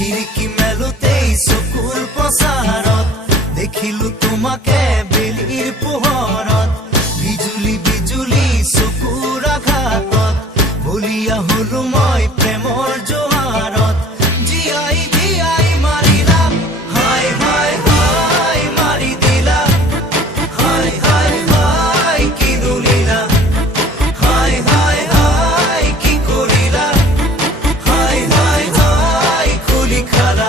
খিৰিকী মেলোতেই চকুৰ প্ৰচাৰত দেখিলো তোমাকে বেলিৰ পোহৰত বিজুলী বিজুলী চকুৰ আঘাতত বলিয়া হলো মই প্ৰেমৰ জোৱাৰত জীয়াই জীয়াই মাৰিলা হাই হাই হাই মাৰি দিলা হাই হাই হাই কি দুলিলা হাই হাই হাই কি কৰিলা হাই হাই হাই খুলি খালা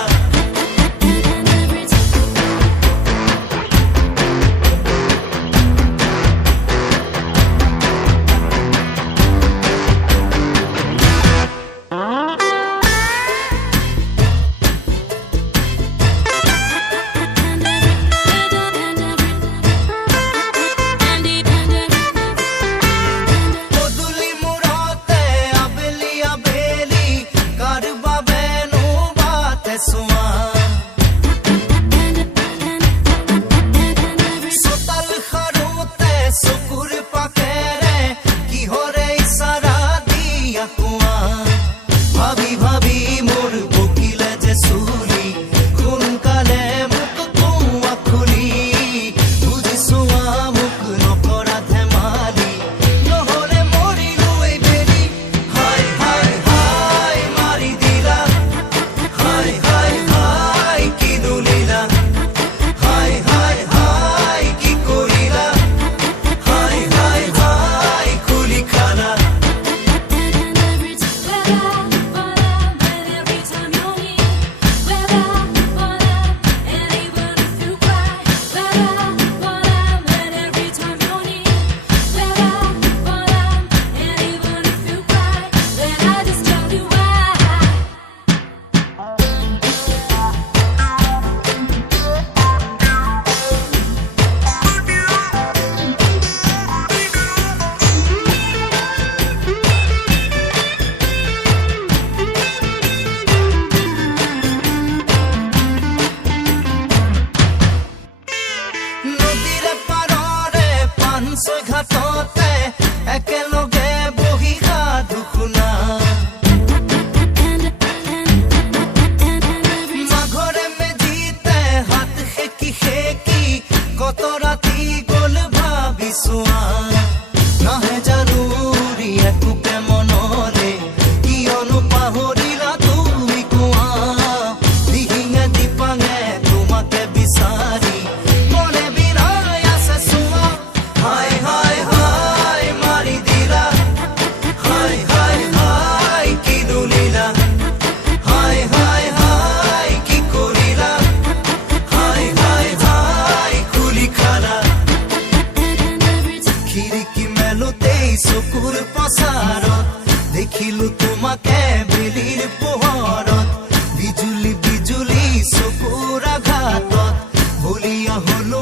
ঘাটতে একেলগে বহি সাধু শুনা মাঘৰে মেজিতে হাত সেকি সেকি কত ৰাতি গল ভাবিছোৱা নাহে জানুৰি একোকে মনলে কিয়নো পাহৰিলা তুমি কোৱা দিহিঙে দিপাঙে তোমাকে বিচাৰি মনে বিৰাই আছে চোৱা হাই হাই হাই মাৰি দিলা হাই হাই হাই কি দুলিলা হাই হাই হাই কি কৰিলা হাই হাই হাই খুলি খালা খিৰিকী মেলোতেই চকুৰ প্ৰচাৰত দেখিলো তোমাকে বেলিৰ পোহৰত বিজুলী বিজুলী চকুৰ আঘাতত বলিয়া হলো